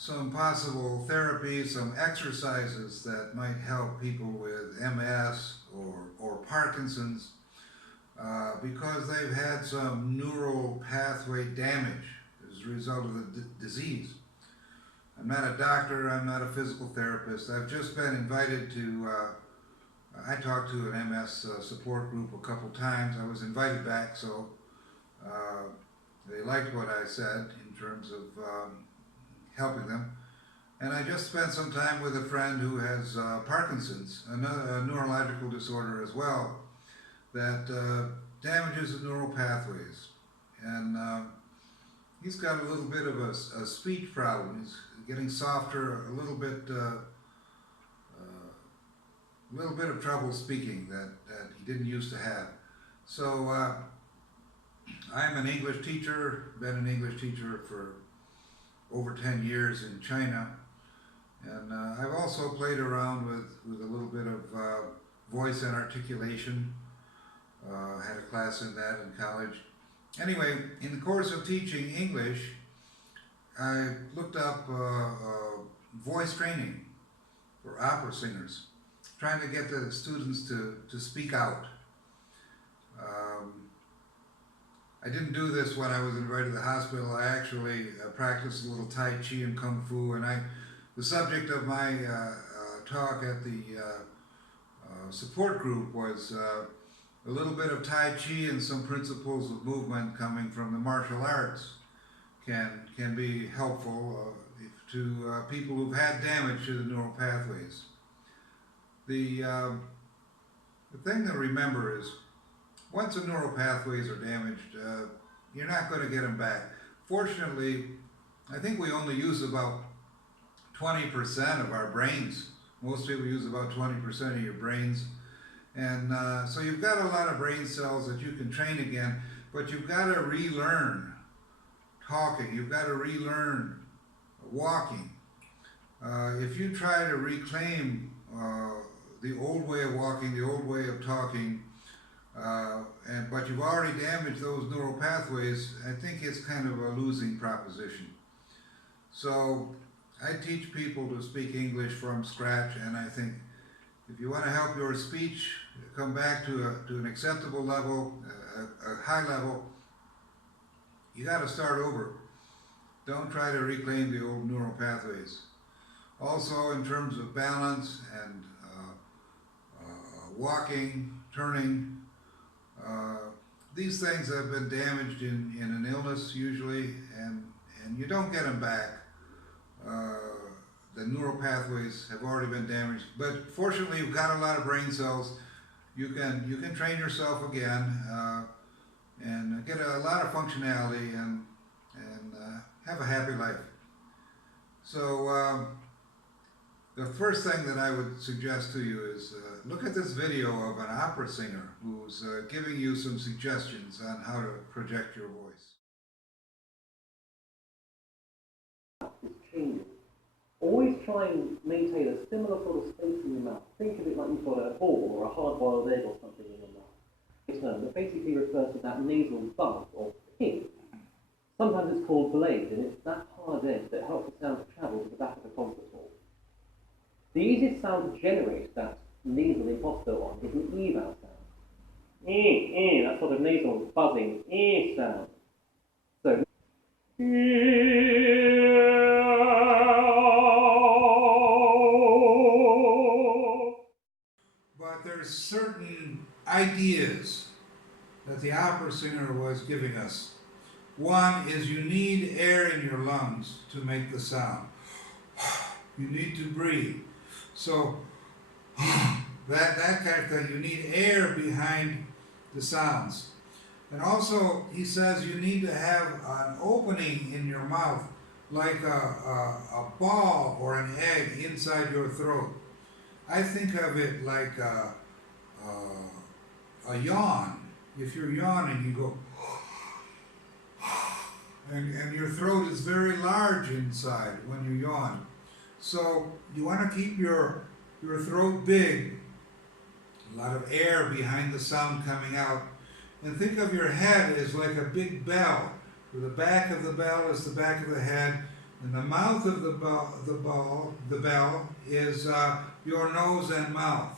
some possible therapies, some exercises that might help people with MS or Parkinson's because they've had some neural pathway damage as a result of the disease. I'm not a doctor, I'm not a physical therapist. I've just been invited to, I talked to an MS support group a couple times. I was invited back, so they liked what I said in terms of helping them. And I just spent some time with a friend who has Parkinson's, a neurological disorder as well, that damages the neural pathways. And he's got a little bit of a speech problem. He's getting softer, a little bit of trouble speaking that he didn't used to have. So I'm an English teacher, been an English teacher for over 10 years in China. And I've also played around with a little bit of voice and articulation. Had a class in that in college. Anyway, in the course of teaching English, I looked up voice training for opera singers, trying to get the students to speak out. I didn't do this when I was invited to the hospital. I actually practiced a little Tai Chi and Kung Fu, and the subject of my talk at the support group was a little bit of Tai Chi and some principles of movement coming from the martial arts can be helpful to people who've had damage to the neural pathways. The thing to remember is, once the neural pathways are damaged, you're not going to get them back. Fortunately, I think we only use about 20% of our brains. Most people use about 20% of your brains. And so you've got a lot of brain cells that you can train again, but you've got to relearn talking. You've got to relearn walking. If you try to reclaim the old way of walking, the old way of talking, but you've already damaged those neural pathways, I think it's kind of a losing proposition. So I teach people to speak English from scratch, and I think if you want to help your speech come back to an acceptable level, a high level, you got to start over. Don't try to reclaim the old neural pathways. Also, in terms of balance and walking, turning, these things have been damaged in an illness usually, and you don't get them back. The neural pathways have already been damaged, but fortunately you've got a lot of brain cells. You can train yourself again and get a lot of functionality and have a happy life. So the first thing that I would suggest to you is look at this video of an opera singer who's giving you some suggestions on how to project your voice. Always try and maintain a similar sort of space in your mouth. Think of it like you've got a ball or a hard-boiled egg or something in your mouth. It's a term that basically refers to that nasal buzz or ping. Sometimes it's called blade, and it's that hard edge that helps the sound to travel to the back of the concert hall. The easiest sound to generate that nasal imposter on is an eval sound. That sort of nasal buzzing sound. So, but there's certain ideas that the opera singer was giving us. One is you need air in your lungs to make the sound. You need to breathe. So that kind of thing, you need air behind the sounds. And also, he says you need to have an opening in your mouth, like a ball or an egg inside your throat. I think of it like a yawn. If you're yawning, you go, and your throat is very large inside when you yawn. So you want to keep your throat big, a lot of air behind the sound coming out. And think of your head as like a big bell. The back of the bell is the back of the head, And the mouth of the bell is your nose and mouth.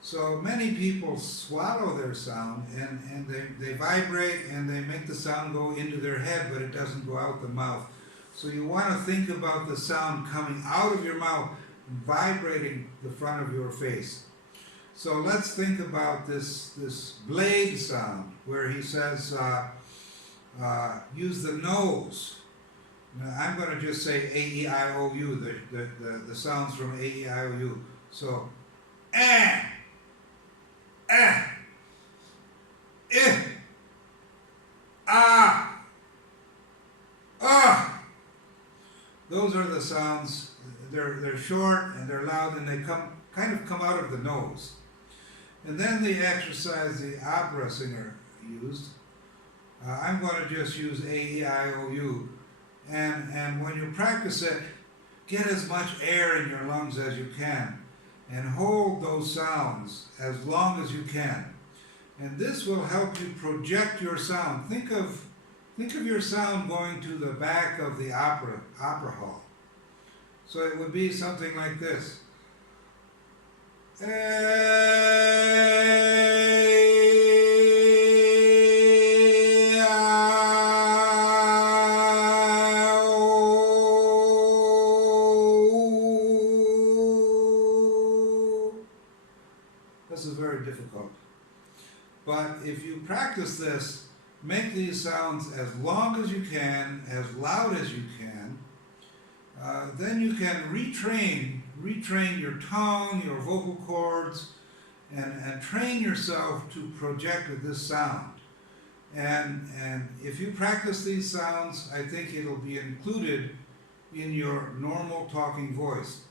So many people swallow their sound and they vibrate and they make the sound go into their head, but it doesn't go out the mouth. So you want to think about the sound coming out of your mouth and vibrating the front of your face. So let's think about this blade sound where he says, use the nose. Now, I'm going to just say A-E-I-O-U, the sounds from A-E-I-O-U. So, eh, eh, eh, ah, ah. Those are the sounds. They're short and they're loud and they kind of come out of the nose. And then the exercise the opera singer used, I'm going to just use A-E-I-O-U. And when you practice it, get as much air in your lungs as you can and hold those sounds as long as you can. And this will help you project your sound. Think of your sound going to the back of the opera hall. So it would be something like this. This is very difficult. But if you practice this, make these sounds as long as you can, as loud as you can, then you can retrain your tongue, your vocal cords, and train yourself to project with this sound. And if you practice these sounds, I think it'll be included in your normal talking voice.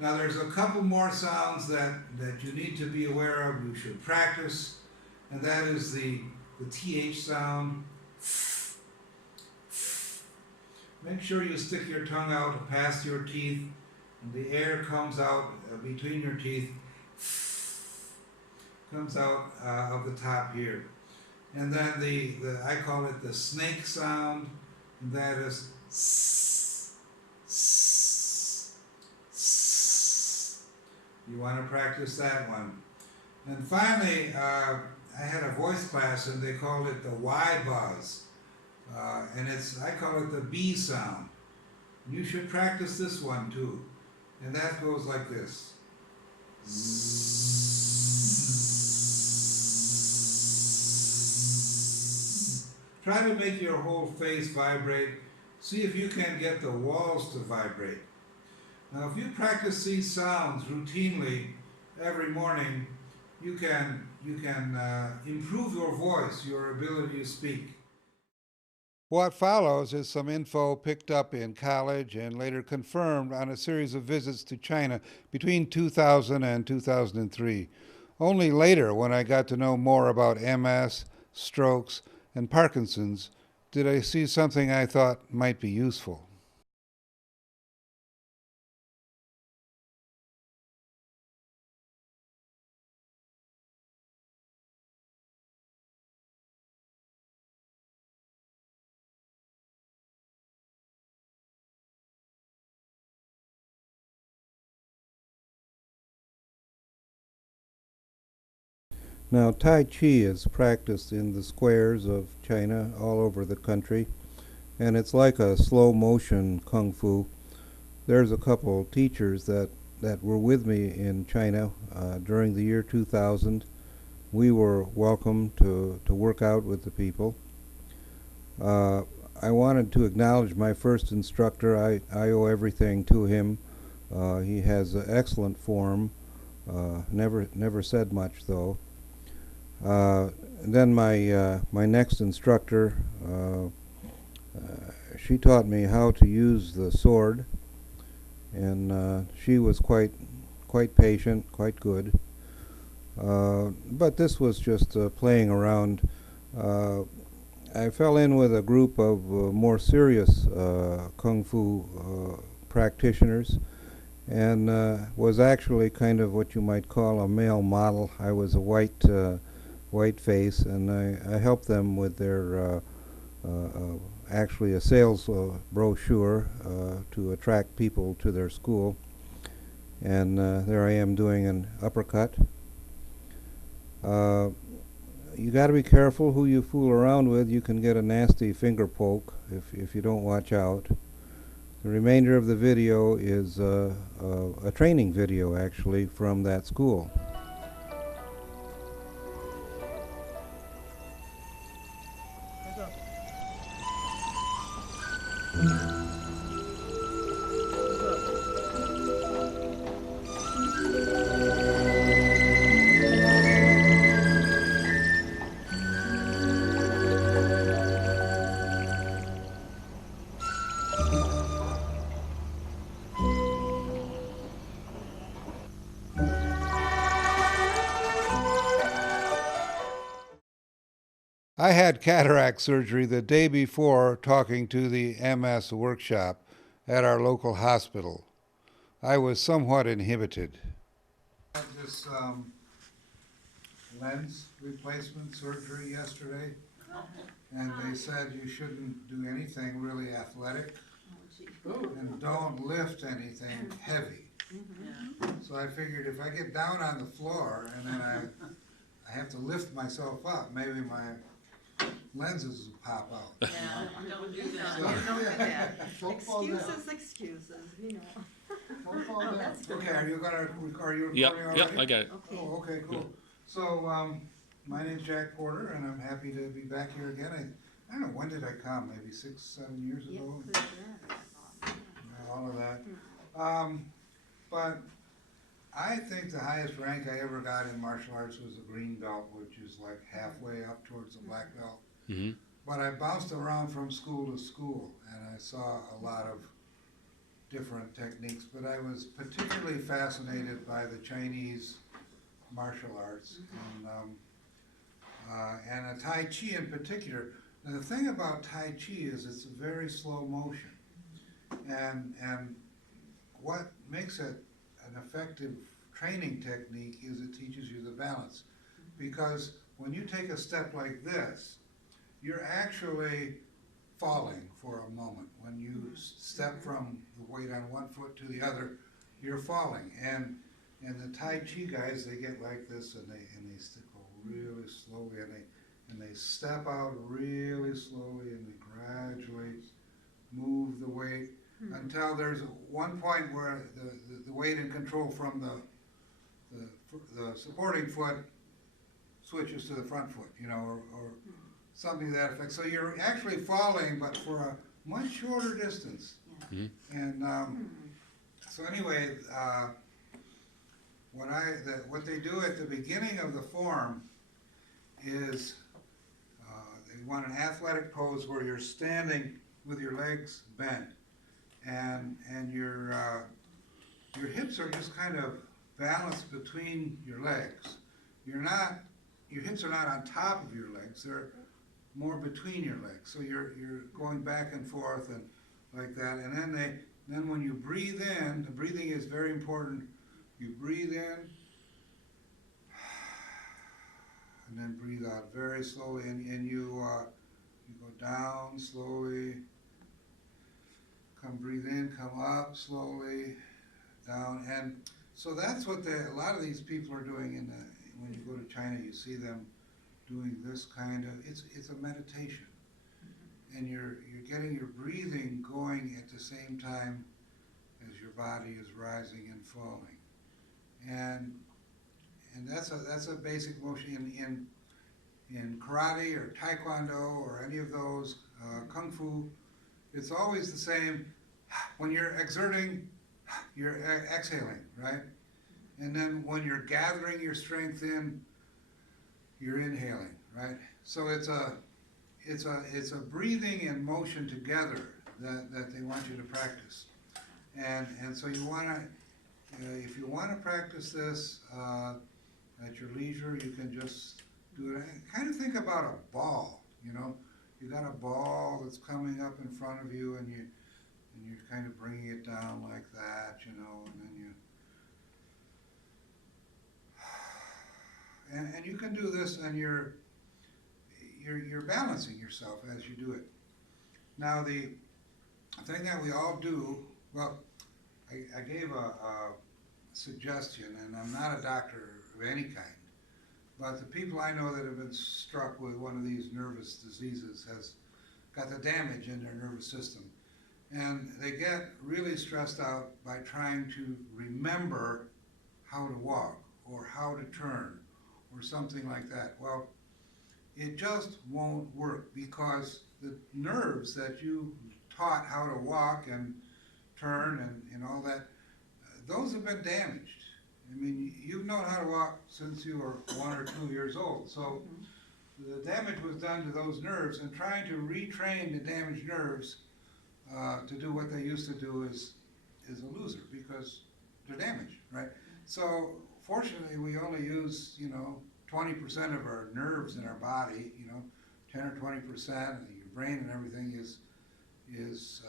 Now there's a couple more sounds that you need to be aware of, you should practice, and that is the TH sound. Make sure you stick your tongue out past your teeth and the air comes out between your teeth, comes out of the top here. And then I call it the snake sound, and that is you want to practice that one. And finally, I had a voice class and they called it the Y buzz. And I call it the B sound. You should practice this one too. And that goes like this. Try to make your whole face vibrate. See if you can get the walls to vibrate. Now, if you practice these sounds routinely every morning, you can improve your voice, your ability to speak. What follows is some info picked up in college and later confirmed on a series of visits to China between 2000 and 2003. Only later, when I got to know more about MS, strokes, and Parkinson's, did I see something I thought might be useful. Now, Tai Chi is practiced in the squares of China all over the country, and it's like a slow motion kung fu. There's a couple teachers that were with me in China during the year 2000. We were welcome to work out with the people. I wanted to acknowledge my first instructor. I owe everything to him. He has excellent form. Never said much though. Then my next instructor, she taught me how to use the sword, and she was quite patient, quite good. But this was just playing around. I fell in with a group of more serious kung fu practitioners, and was actually kind of what you might call a male model. I was a white face, and I helped them with their actually a sales brochure to attract people to their school. And there I am doing an uppercut. You got to be careful who you fool around with. You can get a nasty finger poke if you don't watch out. The remainder of the video is a training video, actually, from that school. I had cataract surgery the day before talking to the MS workshop at our local hospital. I was somewhat inhibited. I had this lens replacement surgery yesterday, and they said you shouldn't do anything really athletic and don't lift anything heavy. So I figured if I get down on the floor and then I have to lift myself up, maybe my lenses will pop out. Yeah, don't do that. Don't do that. Excuses, you know. Don't fall down. That's good. Okay, are you recording Yep, already? yep, I got it. Okay. Oh, okay, cool. So, my name's Jack Porter, and I'm happy to be back here again. I don't know, when did I come? Maybe 6, 7 years Yeah, ago? good, yeah. All of that. But I think the highest rank I ever got in martial arts was a green belt, which is like halfway up towards the black belt. Mm-hmm. But I bounced around from school to school, and I saw a lot of different techniques, but I was particularly fascinated by the Chinese martial arts, and Tai Chi in particular. Now, the thing about Tai Chi is it's a very slow motion, and what makes it an effective training technique is it teaches you the balance, because when you take a step like this, you're actually falling for a moment. When you step from the weight on one foot to the other, you're falling. And the Tai Chi guys, they get like this, and they go really slowly, and they step out really slowly, and they gradually move the weight until there's one point where the weight and control from the supporting foot switches to the front foot, you know, or something to that effect. So you're actually falling, but for a much shorter distance. Mhm. And so anyway, what they do at the beginning of the form is they want an athletic pose where you're standing with your legs bent, and your hips are just kind of balanced between your legs. Your hips are not on top of your legs, they're more between your legs. So you're going back and forth and like that. And then when you breathe in, the breathing is very important. You breathe in and then breathe out very slowly, and you go down slowly. Come breathe in, come up slowly, down, and so that's what a lot of these people are doing. When you go to China, you see them doing this kind of. It's a meditation, and you're getting your breathing going at the same time as your body is rising and falling, and that's a basic motion in karate or taekwondo or any of those kung fu. It's always the same. When you're exerting, you're exhaling, right? And then when you're gathering your strength in, you're inhaling, right? So it's a breathing and motion together that they want you to practice. And so you want to, if you want to practice this at your leisure, you can just do it. Kind of think about a ball, you know. You got a ball that's coming up in front of you, and you're kind of bringing it down like that, you know, and then and you can do this, and you're balancing yourself as you do it. Now, the thing that we all do, well, I gave a suggestion, and I'm not a doctor of any kind, but the people I know that have been struck with one of these nervous diseases has got the damage in their nervous system. And they get really stressed out by trying to remember how to walk or how to turn or something like that. Well, it just won't work because the nerves that you taught how to walk and turn and all that, those have been damaged. I mean, you've known how to walk since you were 1 or 2 years old. So the damage was done to those nerves, and trying to retrain the damaged nerves to do what they used to do is a loser because they're damaged, right? So fortunately, we only use, 20% of our nerves in our body, 10 or 20%, and your brain and everything is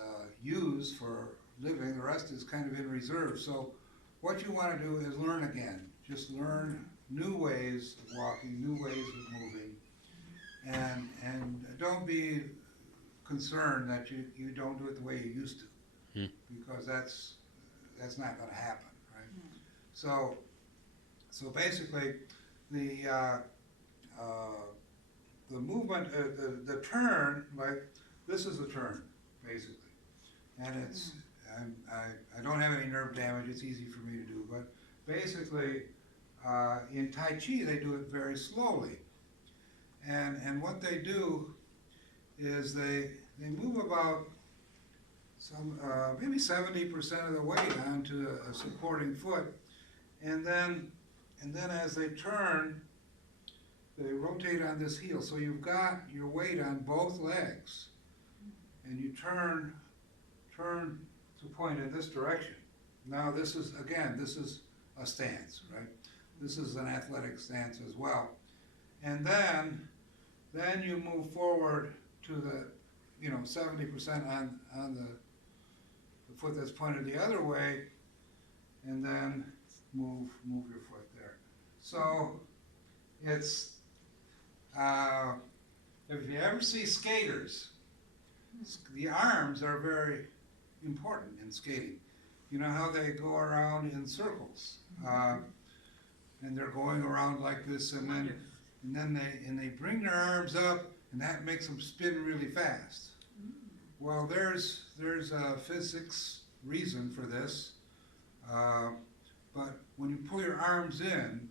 used for living. The rest is kind of in reserve. So what you want to do is learn again. Just learn new ways of walking, new ways of moving, and don't be concerned that you don't do it the way you used to, because that's not going to happen, right? So basically, the movement, the turn, like this is a turn, basically, and it's I don't have any nerve damage. It's easy for me to do, but basically, in Tai Chi they do it very slowly, and what they do is they move about maybe 70% of the weight onto a supporting foot, and then as they turn, they rotate on this heel. So you've got your weight on both legs, and you turn to point in this direction. Now this is a stance, right? This is an athletic stance as well. And then you move forward to the 70% on the foot that's pointed the other way, and then move your foot there. So it's if you ever see skaters, the arms are very important in skating. You know how they go around in circles, and they're going around like this, and then they bring their arms up, and that makes them spin really fast. Well, there's a physics reason for this, but when you pull your arms in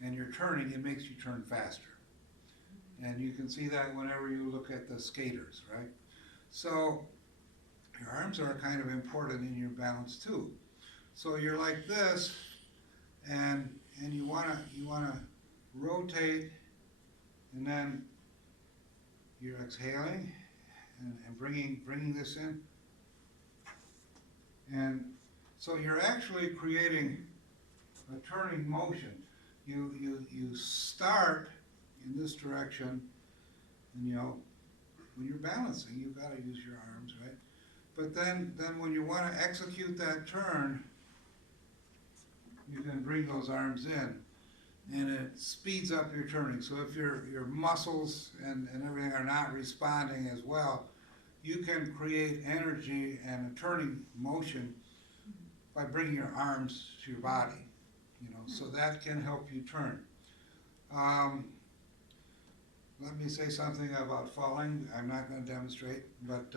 and you're turning, it makes you turn faster. And you can see that whenever you look at the skaters, right? So your arms are kind of important in your balance too. So you're like this, and you wanna rotate, and then you're exhaling and bringing this in, and so you're actually creating a turning motion. You start in this direction, and when you're balancing, you've got to use your arms, right? But then when you want to execute that turn, you can bring those arms in, and it speeds up your turning. So if your muscles and everything are not responding as well, you can create energy and a turning motion by bringing your arms to your body, so that can help you turn. Let me say something about falling. I'm not going to demonstrate, but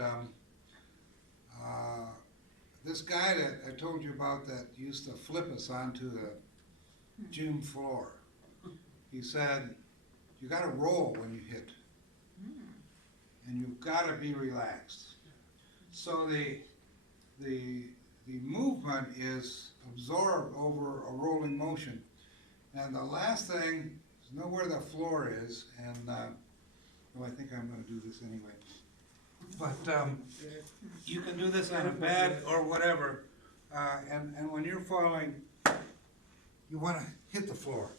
this guy that I told you about that used to flip us onto the gym floor, he said, you got to roll when you hit, and you've got to be relaxed. So the movement is absorbed over a rolling motion, and the last thing is know where the floor is, and I think I'm going to do this anyway. But you can do this on a bed or whatever, and when you're falling, you want to hit the floor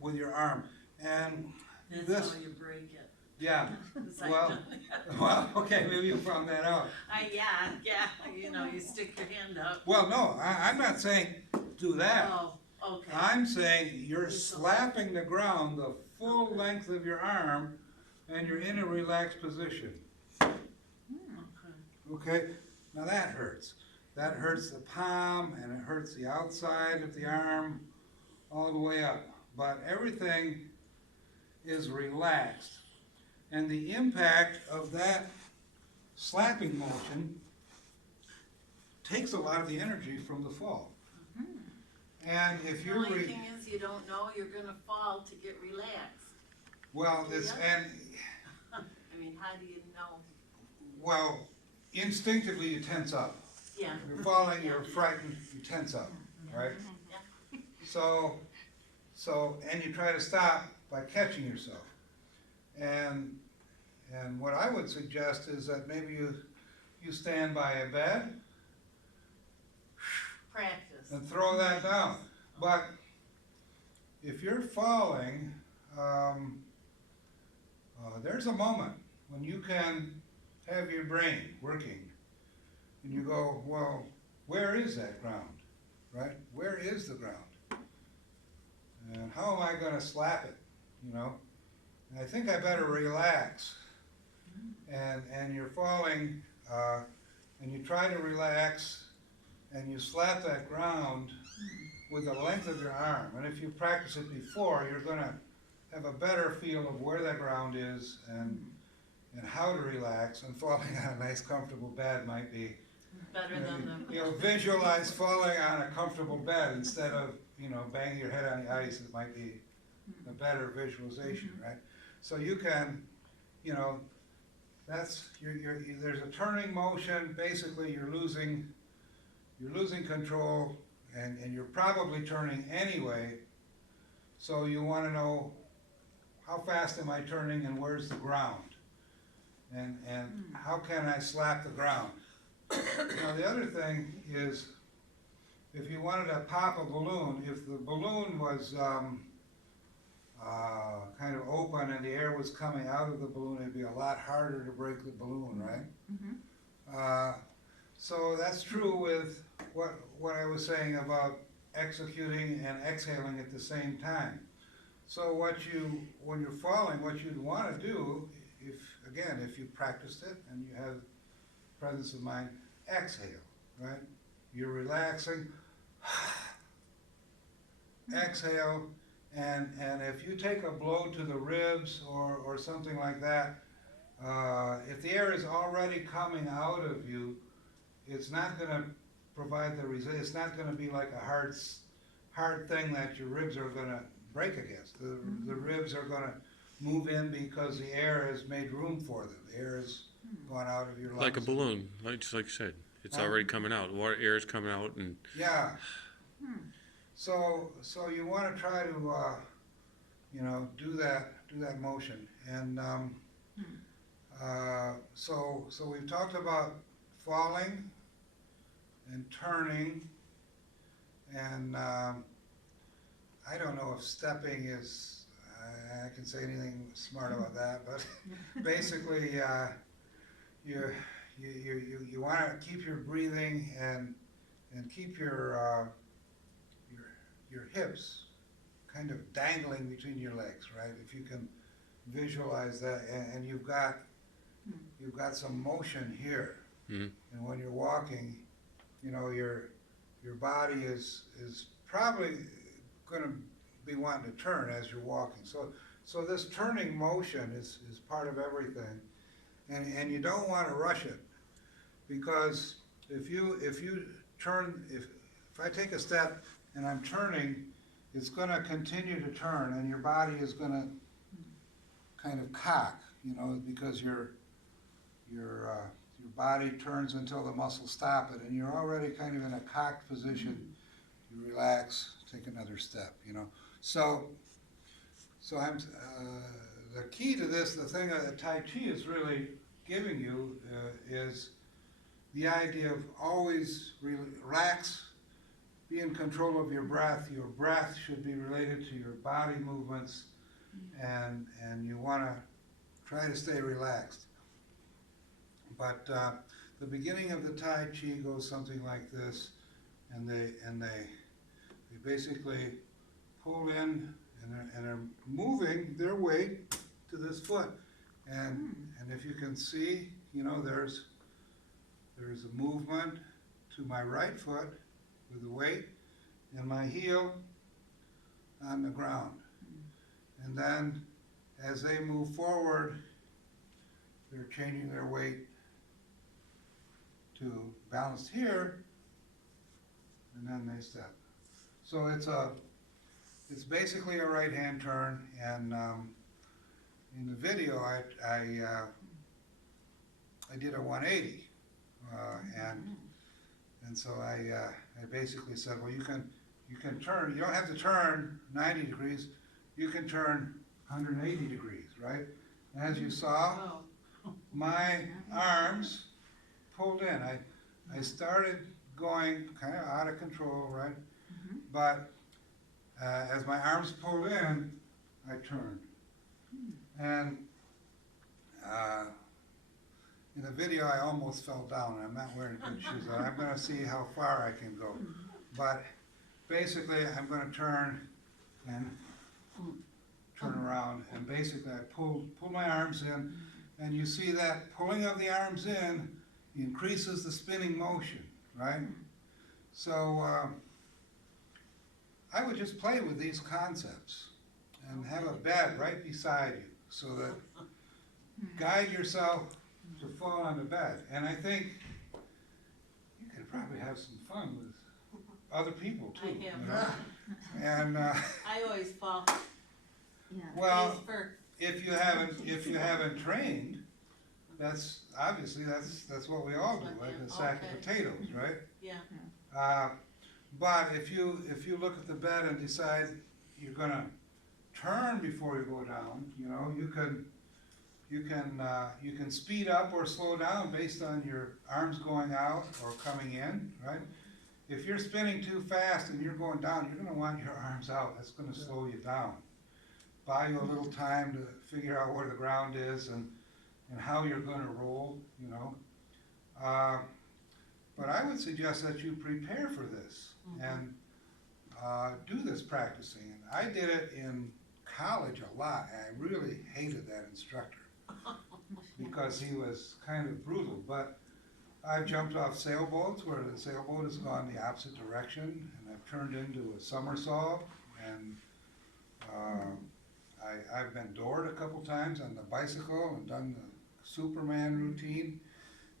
with your arm, and That's how you break it. Yeah. Well, Okay, maybe you found that out. Yeah, you stick your hand up. Well, no, I'm not saying do that. Oh, okay. I'm saying you're slapping the ground the full length of your arm, and you're in a relaxed position. Okay, now that hurts. That hurts the palm and it hurts the outside of the arm all the way up. But everything is relaxed. And the impact of that slapping motion takes a lot of the energy from the fall. And if The you're only thing is, you don't know you're gonna fall to get relaxed. well, this Yeah. and I mean, how do you know? well, instinctively you tense up. Yeah. You're falling, you're frightened, you tense up, right? Yeah. So, and you try to stop by catching yourself. And what I would suggest is that maybe you stand by a bed Practice. and throw that down. But if you're falling, there's a moment when you can have your brain working and you go, well, where is that ground, right? Where is the ground? And how am I gonna slap it, you know? And I think I better relax. And you're falling, and you try to relax, and you slap that ground with the length of your arm. And if you practice it before, you're gonna have a better feel of where that ground is and how to relax. And falling on a nice comfortable bed might be, Better than the. you know, visualize falling on a comfortable bed instead of, you know, banging your head on the ice. It might be a better visualization, right? So you can, you know, that's, there's a turning motion. Basically, you're losing control, and you're probably turning anyway. So you want to know, how fast am I turning and where's the ground? And how can I slap the ground? Now the other thing is, if you wanted to pop a balloon, if the balloon was kind of open and the air was coming out of the balloon, it'd be a lot harder to break the balloon, right? So that's true with what I was saying about executing and exhaling at the same time. So when you're falling, what you'd want to do, if you practiced it and you have presence of mind, exhale, right? You're relaxing, exhale, and if you take a blow to the ribs or something like that, if the air is already coming out of you, it's not going to provide the resistance. It's not going to be like a hard thing that your ribs are going to break against. The ribs are going to move in because the air has made room for them. The air has gone out of your lungs. Like a balloon, just like you said. It's already coming out. Water, air is coming out, and yeah. So you want to try to, you know, do that motion. And so we've talked about falling and turning, and I don't know if stepping is, I can say anything smart about that, but basically you want to keep your breathing and keep your hips kind of dangling between your legs, right? If you can visualize that, and you've got some motion here, and when you're walking, you know, your body is probably going to be wanting to turn as you're walking. So this turning motion is part of everything, and you don't want to rush it, because if you turn, if I take a step and I'm turning, it's going to continue to turn, and your body is going to kind of cock, you know, because your body turns until the muscles stop it, and you're already kind of in a cocked position. You relax, take another step, you know. So I'm the key to this, the thing that Tai Chi is really giving you is the idea of always relax, be in control of your breath. Your breath should be related to your body movements, and you want to try to stay relaxed. But the beginning of the Tai Chi goes something like this, and they basically pull in and are moving their weight to this foot, and if you can see, you know, there's there's a movement to my right foot with the weight and my heel on the ground. And then as they move forward, they're changing their weight to balanced here, and then they step. So it's basically a right hand turn, and in the video I did a 180, and so I basically said, well, you can turn. You don't have to turn 90 degrees. You can turn 180 degrees, right? And as you saw, my arms pulled in. I started going kind of out of control, right? But as my arms pulled in, I turned. And in the video, I almost fell down. I'm not wearing good shoes. I'm going to see how far I can go. But basically, I'm going to turn and turn around. And basically, I pull my arms in. And you see that pulling of the arms in increases the spinning motion, right? So I would just play with these concepts and have a bed right beside you so that guide yourself to fall on the bed. And I think you could probably have some fun with other people too. I have. You know? And I always fall. well, Face first. if you haven't trained, that's obviously that's what we all do, like a sack of potatoes, right? Yeah. But if you look at the bed and decide you're gonna turn before you go down, you know, you can speed up or slow down based on your arms going out or coming in, right? If you're spinning too fast and you're going down, you're gonna want your arms out. That's gonna slow you down. Buy you a little time to figure out where the ground is and how you're gonna roll, you know. But I would suggest that you prepare for this and do this practicing. And I did it in college a lot, and I really hated that instructor because he was kind of brutal. But I've jumped off sailboats where the sailboat has gone the opposite direction, and I've turned into a somersault, and I've been doored a couple times on the bicycle and done the Superman routine,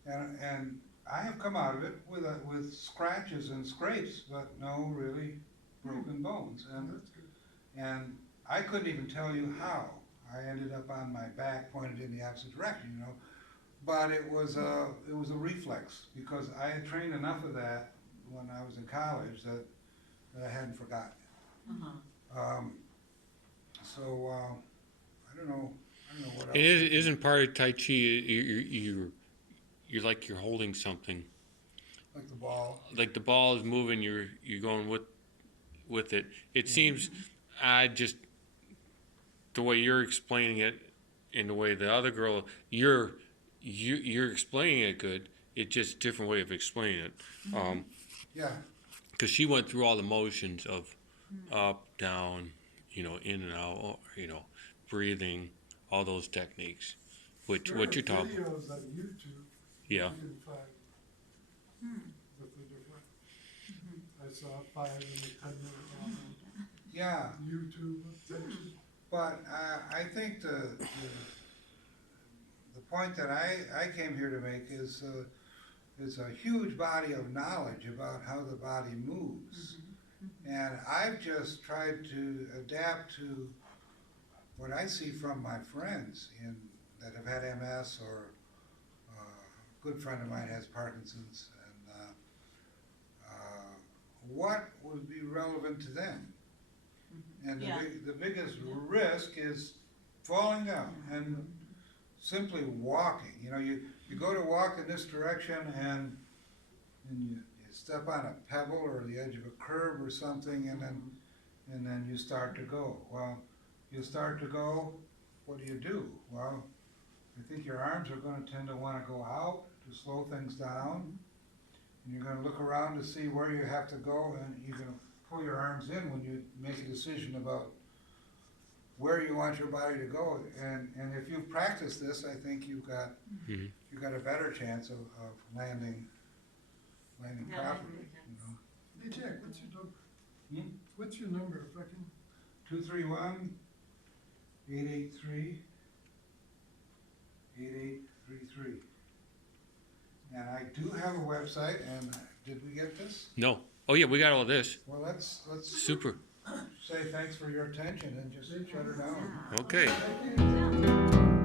and I have come out of it with scratches and scrapes, but no really broken bones. And I couldn't even tell you how I ended up on my back, pointed in the opposite direction, you know. But it was a reflex because I had trained enough of that when I was in college that I hadn't forgotten it. So I don't know what else. It isn't part of Tai Chi. You're like you're holding something. Like the ball. Like the ball is moving. You're going with it. It seems the way you're explaining it, and the way the other girl you're explaining it good. It's just a different way of explaining it. Yeah. Because she went through all the motions of up, down, you know, in and out, you know, breathing, all those techniques, what you're talking. Videos on YouTube. Yeah. You can find with the different. I saw 5 and a 10-minute one Yeah. on YouTube. But I think the point that I came here to make is a huge body of knowledge about how the body moves. And I've just tried to adapt to what I see from my friends that have had MS, or a good friend of mine has Parkinson's, and what would be relevant to them. And the biggest risk is falling down and simply walking. You know, you go to walk in this direction and you step on a pebble or the edge of a curb or something, and then you start to go. Well, you start to go, what do? Well, I think your arms are going to tend to want to go out to slow things down, and you're going to look around to see where you have to go, and you're going to pull your arms in when you make a decision about where you want your body to go. And if you've practiced this, I think you've got a better chance of landing properly, you know. Hey Jack, what's your number? Hmm? What's your number, if I can? 231-883-8833. And I do have a website, and did we get this? No. Oh yeah, we got all this. Well, let's Super. say thanks for your attention and just shut her down. Okay. Thank you.